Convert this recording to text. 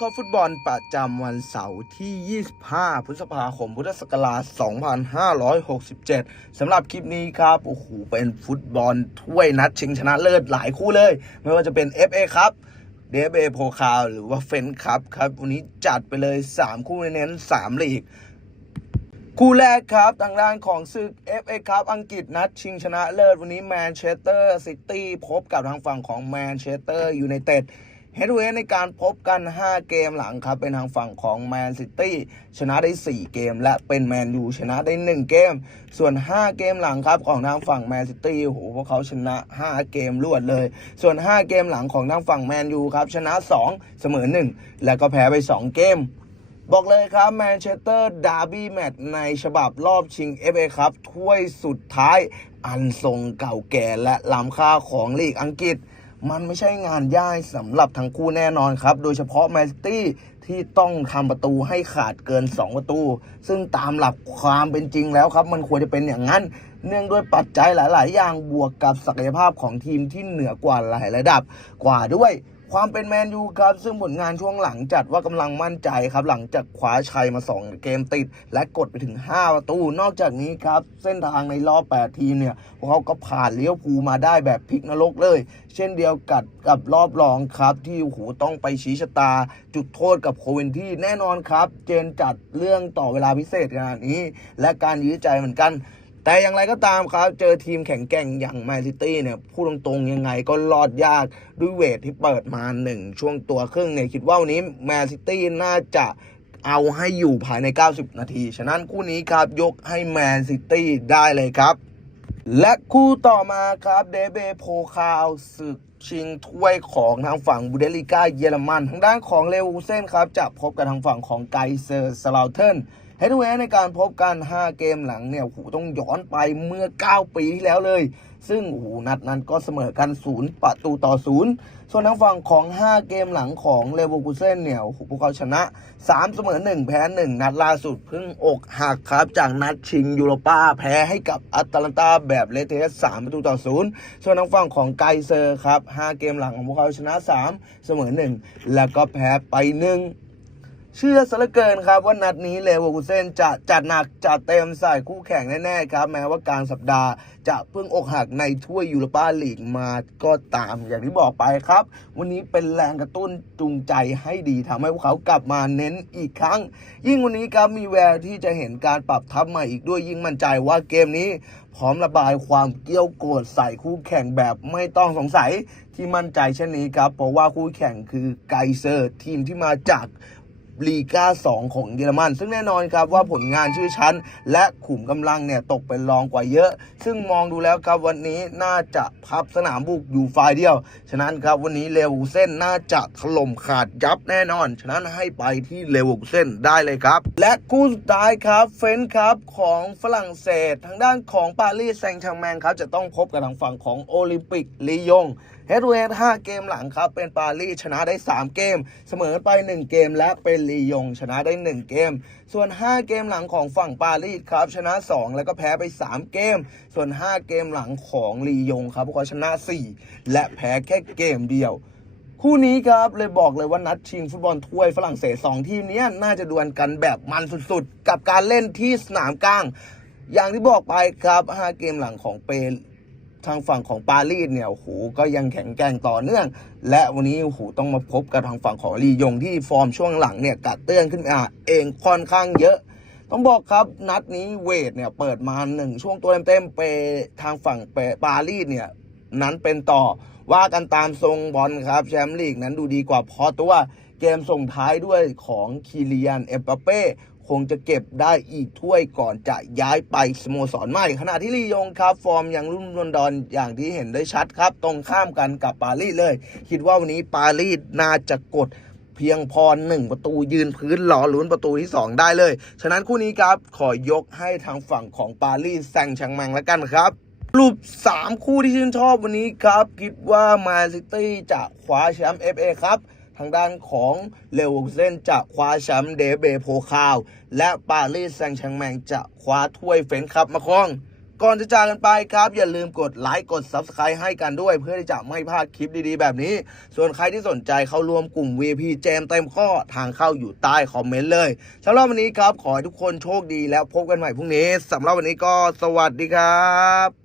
ข้อฟุตบอลประจำวันเสาร์ที่ 25 พฤษภาคม พุทธศักราช 2567 สำหรับคลิปนี้ครับ โอ้โห เป็นฟุตบอลถ้วยนัดชิงชนะเลิศหลายคู่เลย ไม่ว่าจะเป็น FA ครับ DFA โพคาหรือว่าเฟนครับครับ วันนี้จัดไปเลย 3 คู่เน้น 3 ลีก คู่แรกครับทางด้านของศึก FA ครับอังกฤษนัดชิงชนะเลิศ วันนี้แมนเชสเตอร์ซิตี้พบกับทางฝั่งของแมนเชสเตอร์ยูไนเต็ด เฮดเวในการพบกัน 5 เกมหลังครับ เป็นทางฝั่งของแมนซิตี้ชนะได้ 4 เกม และเป็นแมนยูชนะได้ 1 เกม ส่วน 5 เกมหลังครับของทางฝั่งแมนซิตี้โหพวกเขาชนะ 5 เกมรวดเลย ส่วน 5 เกมหลังของทางฝั่งแมนยูครับชนะ 2 เสมอ 1 แล้วก็แพ้ไป 2 เกม บอกเลยครับแมนเชสเตอร์ดาร์บี้แมตช์ในฉบับรอบชิง FA ครับถ้วยสุดท้ายอันทรงเก่าแก่และล้ำค่าของลีกอังกฤษ มันไม่ใช่งานย่ายสำหรับทั้งคู่แน่นอนครับ โดยเฉพาะแมนซิตี้ที่ต้องทำประตูให้ขาดเกิน 2 ประตู ซึ่งตามหลักความเป็นจริงแล้วครับ มันควรจะเป็นอย่างนั้น เนื่องด้วยปัจจัยหลาย ๆ อย่างบวกกับศักยภาพของทีมที่เหนือกว่าหลายระดับกว่าด้วย ความเป็นแมนยูครับซึ่งผลงานช่วงหลังจัดว่ากำลังมั่นใจครับหลังจากคว้าชัยมา 2 เกมติด และกดไปถึง 5 ประตู นอกจากนี้ครับ เส้นทางในรอบ 8 ทีเนี่ยพวกเขาก็ผ่านเลี้ยวภูมาได้แบบพลิกนรกเลย เช่นเดียวกับกับรอบรองครับ ที่โอ้โหต้องไปชี้ชะตา จุดโทษกับโคเวนที่แน่นอนครับ เจนจัดเรื่องต่อเวลาพิเศษขนาดนี้ และการยื้อใจเหมือนกัน แต่อย่างไรก็ตามครับ เจอทีมแข็งแกร่งอย่างแมนซิตี้เนี่ยพูดตรงๆ ยังไงก็รอดยากด้วยเวทที่เปิดมาหนึ่งช่วงตัวครึ่งเนี่ยคิดว่าวันนี้แมนซิตี้น่าจะเอาให้อยู่ภายใน 90 นาที ฉะนั้นคู่นี้ครับยกให้แมนซิตี้ได้เลยครับ และคู่ต่อมาครับเดเบโพคาวศึกชิงถ้วยของทางฝั่งบูเดลิก้าเยอรมัน ทางด้านของเลวูเซนครับจะพบกับทางฝั่งของไกเซอร์สลาวเทน เฮดเวในการพบกัน 5 เกมหลังเนี่ยโอ้โหต้องย้อนไปเมื่อ 9 ปีที่แล้วเลย ซึ่งโอ้โหนัดนั้นก็เสมอกัน 0 ประตูต่อ 0 ส่วนทางฝั่งของ 5 เกมหลังของเลเวอร์คูเซนเนี่ยโอ้โหพวกเขาชนะ 3 เสมอ 1 แพ้ 1 นัดล่าสุดเพิ่งอกหักครับ จากนัดชิงยูโรป้าแพ้ให้กับอัตแลนตาแบบเลเทส3ประตูต่อ 0 ส่วนทางฝั่งของไกเซอร์ครับ 5 เกมหลังของพวกเขาชนะ 3 เสมอ 1 แล้วก็แพ้ไป 1 เชื่อซะเหลือเกินครับว่านัดนี้เลเวอร์คูเซนจะจัดหนักจัดเต็มใส่คู่แข่งแน่ๆครับ แม้ว่ากลางสัปดาห์จะเพิ่งอกหักในถ้วยยูโรปาลีกมาก็ตามอย่างที่บอกไปครับ วันนี้เป็นแรงกระตุ้นจูงใจให้ดีทำให้พวกเขากลับมาเน้นอีกครั้ง ยิ่งวันนี้ครับมีแววที่จะเห็นการปรับทัพใหม่อีกด้วยยิ่งมั่นใจว่าเกมนี้พร้อมระบายความเกี้ยวโกรธใส่คู่แข่งแบบไม่ต้องสงสัยที่มั่นใจเช่นนี้ครับ เพราะว่าคู่แข่งคือไกเซอร์ทีมที่มาจาก ลีกา2 ของเยอรมัน ซึ่งแน่นอนครับว่าผลงานชื่อชั้น และขุมกำลังเนี่ยตกเป็นรองกว่าเยอะ ซึ่งมองดูแล้วครับวันนี้น่าจะพับสนามบุกอยู่ฝ่ายเดียว ฉะนั้นครับวันนี้เลเวอเส้นน่าจะถล่มขาดยับแน่นอน ฉะนั้นให้ไปที่เลเวอเส้นได้เลยครับ และคู่สุดท้ายครับเฟนครับของฝรั่งเศส ทางด้านของปารีสแซงต์แชร์แมงครับจะต้องพบกับทางฝั่งของโอลิมปิกลียง เฮดเวท5เกมหลังครับ เป็นปารีสชนะได้ 3 เกม เสมอไป 1 เกม และเป็นลียงชนะได้ 1 เกม ส่วน 5 เกมหลังของฝั่งปารีสครับ ชนะ 2 แล้วก็แพ้ไป 3 เกม ส่วน 5 เกมหลังของลียงครับพวกเขาชนะ 4 และแพ้แค่เกมเดียวคู่นี้ครับเลยบอกเลยว่านัดชิงฟุตบอลถ้วยฝรั่งเศส2ทีมนี้น่าจะดวลกันแบบมันสุดๆ กับการเล่นที่สนามกลาง อย่างที่บอกไปครับ 5 เกมหลังของเปน ทางฝั่งของปารีสเนี่ยโอ้โหก็ยังแข็งแกร่งต่อเนื่อง และวันนี้โอ้โหต้องมาพบกับทางฝั่งของลียงที่ฟอร์มช่วงหลังเนี่ยกัดเตื้อนขึ้นมาเองค่อนข้างเยอะ ต้องบอกครับนัดนี้เวทเนี่ยเปิดมาหนึ่งช่วงตัวเต็มๆไปทางฝั่งเปปารีสเนี่ยนั้นเป็นต่อว่ากันตามทรงบอลครับแชมป์ลีกนั้นดูดีกว่าพอตัวเกมส่งท้ายด้วยของคิเลียนเอ็มบัปเป้ คงจะเก็บได้อีกถ้วยก่อนจะย้ายไปสโมสรใหม่ ขณะที่ลียงครับฟอร์มยังรุ่มรอนดอนอย่างที่เห็นได้ชัดครับ ตรงข้ามกันกับปารีสเลย คิดว่าวันนี้ปารีสน่าจะกดเพียงพอหนึ่งประตูยืนพื้นหล่อลุ้นประตูที่ 2 ได้เลย ฉะนั้นคู่นี้ครับขอยกให้ทางฝั่งของปารีสแซงต์แชงแมงแล้วกันครับรูป 3 คู่ที่ชื่นชอบวันนี้ครับ คิดว่ามาซิตี้จะคว้าแชมป์ FA ครับางด้านของเลวอร์คูเซนจะคว้าแชมป์เดเบโพคาว และปารีสแซงต์แชงแมงจะคว้าถ้วยเฟนช์คัพมาครอง ก่อนจะจากกันไปครับ อย่าลืมกดไลค์กด Subscribe ให้กันด้วย เพื่อที่จะไม่พลาดคลิปดีๆ แบบนี้ ส่วนใครที่สนใจเข้าร่วมกลุ่ม VP แจมเต็มข้อทางเข้าอยู่ใต้คอมเมนต์เลยสำหรับวันนี้ครับขอให้ทุกคนโชคดีแล้วพบกันใหม่พรุ่งนี้สำหรับวันนี้ก็สวัสดีครับ